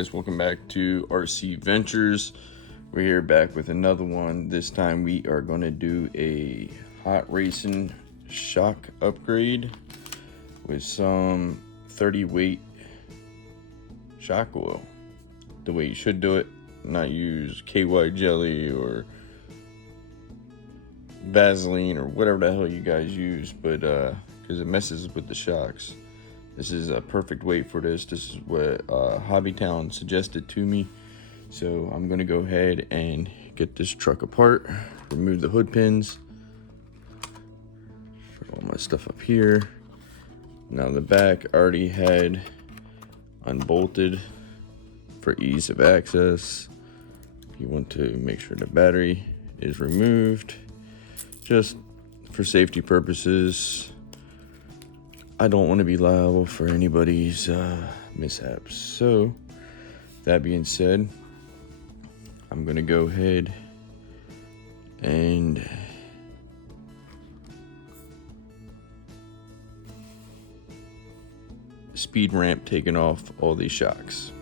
guys, welcome back to RC Ventures. We're here back with another one. This time we are going to do a hot racing shock upgrade with some 30 weight shock oil. The way you should do it, not use KY jelly or Vaseline or whatever the hell you guys use, but because it messes with the shocks. This is a perfect weight for this. This is what Hobbytown suggested to me. So I'm gonna go ahead and get this truck apart, remove the hood pins, put all my stuff up here. Now the back already had unbolted for ease of access. You want to make sure the battery is removed just for safety purposes. I don't want to be liable for anybody's mishaps. So, that being said, I'm going to go ahead and speed ramp taking off all these shocks.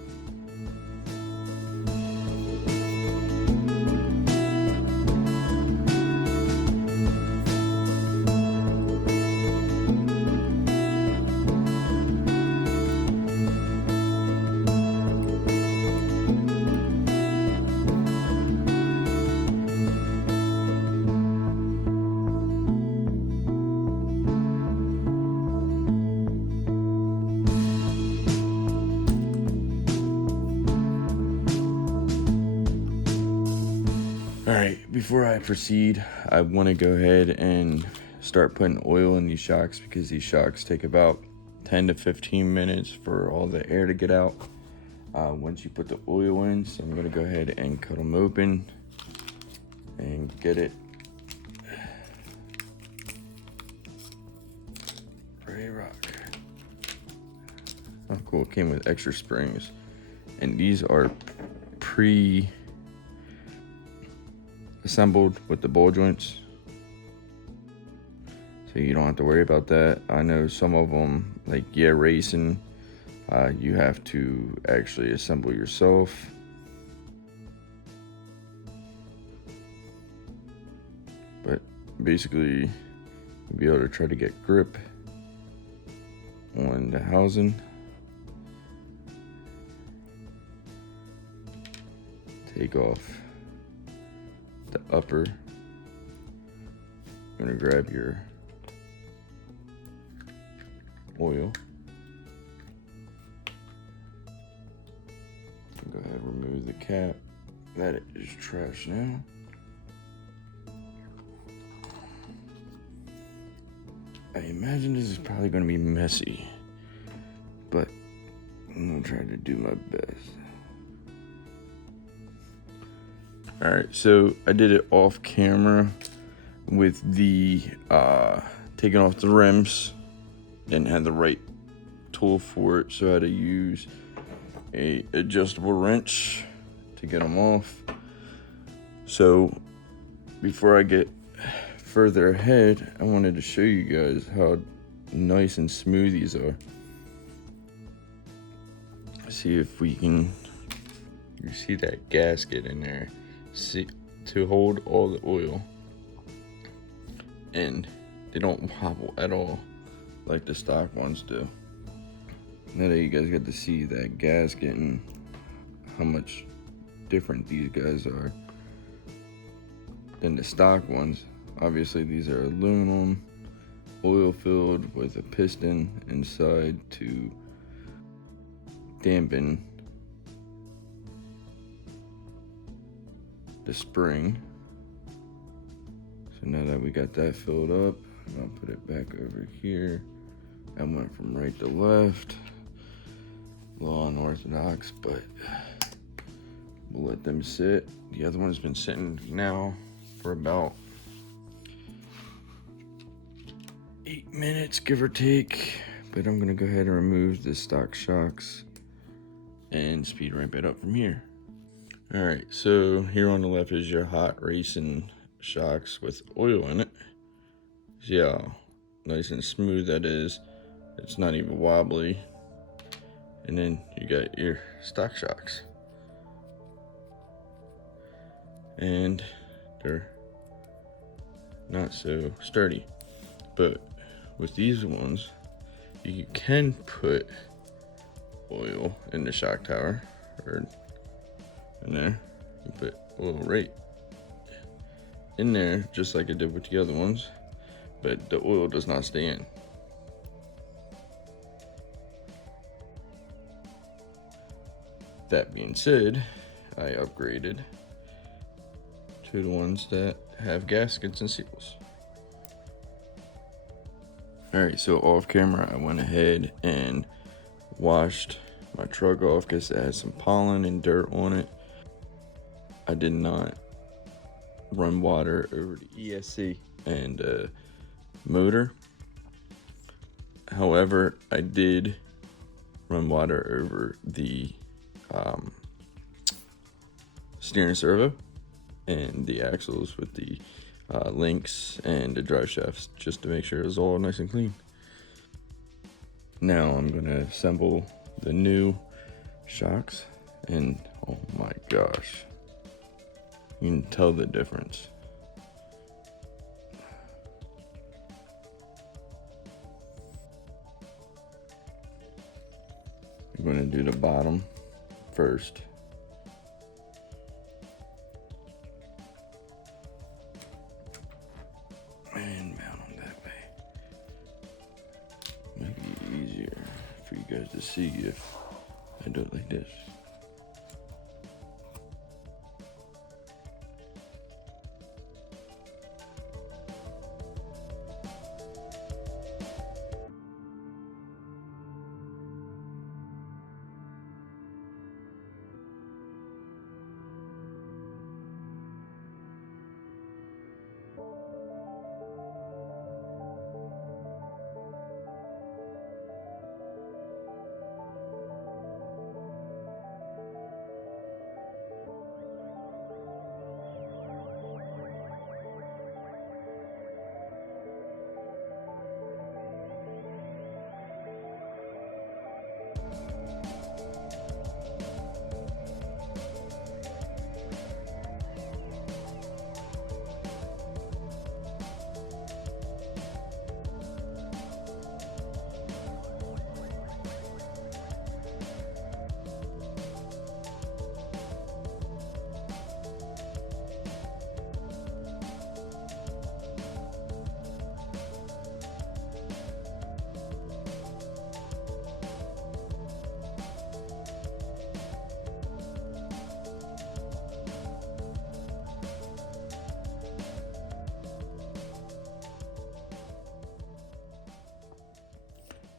Alright, before I proceed, I want to go ahead and start putting oil in these shocks because these shocks take about 10 to 15 minutes for all the air to get out once you put the oil in. So I'm going to go ahead and cut them open and get it ready to rock. Oh cool, it came with extra springs, and these are assembled with the ball joints, so you don't have to worry about that. I know some of them, like Racing, you have to actually assemble yourself. But basically, you'll be able to try to get grip on the housing. Take off the upper. I'm gonna grab your oil. Go ahead and remove the cap. That is trash now. I imagine this is probably gonna be messy, but I'm gonna try to do my best. All right, so I did it off camera with the taking off the rims. Didn't have the right tool for it, so I had to use a adjustable wrench to get them off. So before I get further ahead, I wanted to show you guys how nice and smooth these are. See if we can, you see that gasket in there. See, to hold all the oil, and they don't wobble at all like the stock ones do. Now that you guys get to see that gasket and how much different these guys are than the stock ones. Obviously these are aluminum, oil filled with a piston inside to dampen the spring. So now that we got that filled up, I'll put it back over here. I went from right to left, a little unorthodox, but we'll let them sit. The other one's been sitting now for about 8 minutes, give or take. But I'm gonna go ahead and remove the stock shocks and speed ramp it up from here. All right, so here on the left is your hot racing shocks with oil in it. See how nice and smooth that is. It's not even wobbly. And then you got your stock shocks. And they're not so sturdy. But with these ones, you can put oil in the shock tower, or in there. You put oil right in there, just like I did with the other ones, but the oil does not stay in. That being said, I upgraded to the ones that have gaskets and seals. Alright, so off camera I went ahead and washed my truck off because it had some pollen and dirt on it. I did not run water over the ESC and motor. However, I did run water over the steering servo and the axles with the links and the drive shafts, just to make sure it was all nice and clean. Now I'm gonna assemble the new shocks, and oh my gosh, you can tell the difference. I'm gonna do the bottom first. And mount them that way. Might be easier for you guys to see if I do it like this.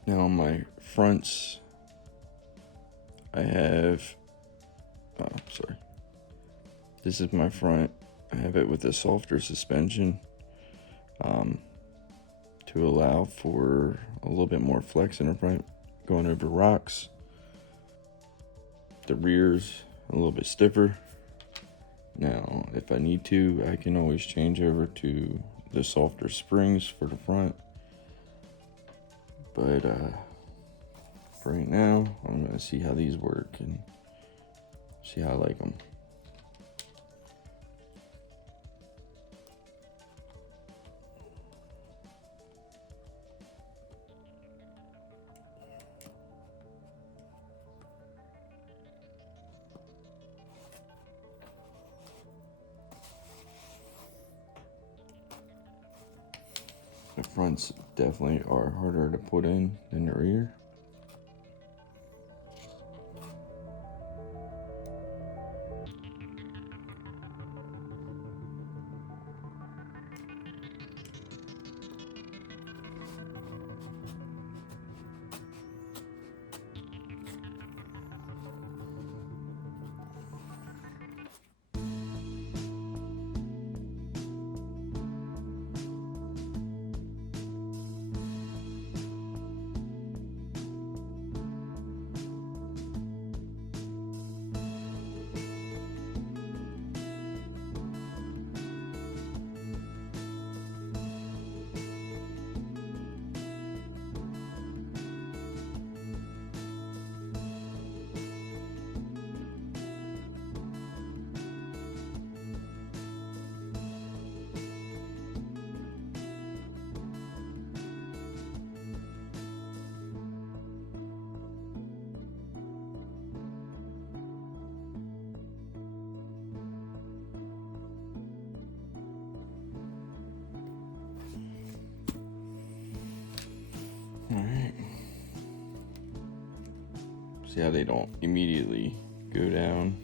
Now on my fronts, I have, this is my front. I have it with a softer suspension to allow for a little bit more flex in the front going over rocks. The rear's a little bit stiffer. Now, if I need to, I can always change over to the softer springs for the front. But for right now, I'm gonna see how these work and see how I like them. The fronts definitely are harder to put in than the rear. See how they don't immediately go down.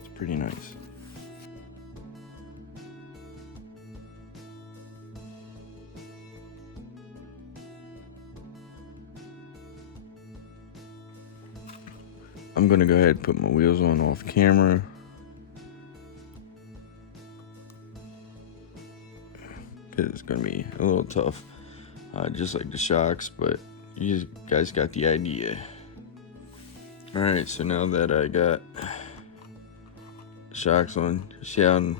It's pretty nice. I'm gonna go ahead and put my wheels on off camera. It's gonna be a little tough, just like the shocks, but you guys got the idea. All right, so now that I got shocks on, see how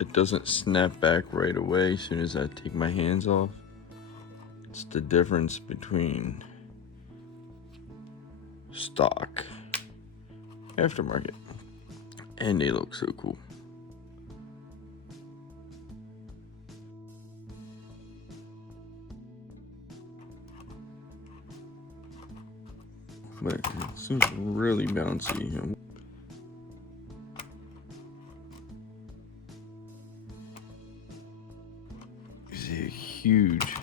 it doesn't snap back right away as soon as I take my hands off. It's the difference between stock, aftermarket, and they look so cool. But it seems really bouncy. It's a huge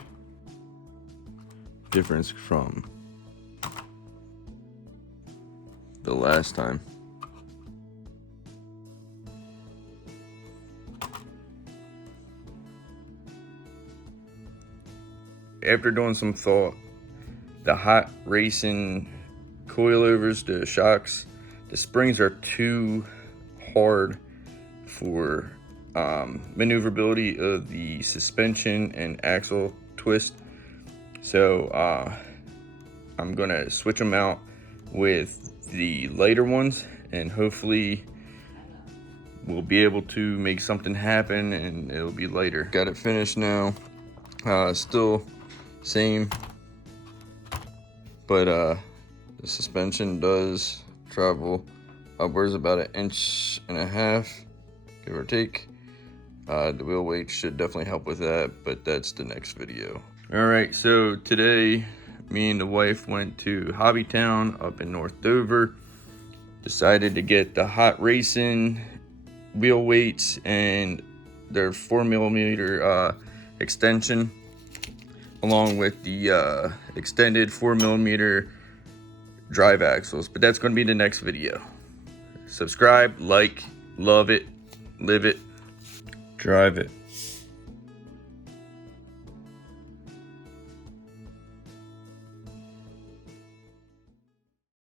difference from the last time. After doing some thought, the hot racing coilovers, the shocks, the springs are too hard for maneuverability of the suspension and axle twist. So I'm gonna switch them out with the lighter ones, and hopefully we'll be able to make something happen and it'll be lighter. Got it finished now. Still same, but the suspension does travel upwards about 1.5 inches, give or take. The wheel weight should definitely help with that, but that's the next video. All right, so today me and the wife went to Hobbytown up in North Dover. Decided to get the hot racing wheel weights and their 4mm extension, along with the extended 4mm drive axles, but that's going to be the next video. Subscribe, like, love it, live it, drive it.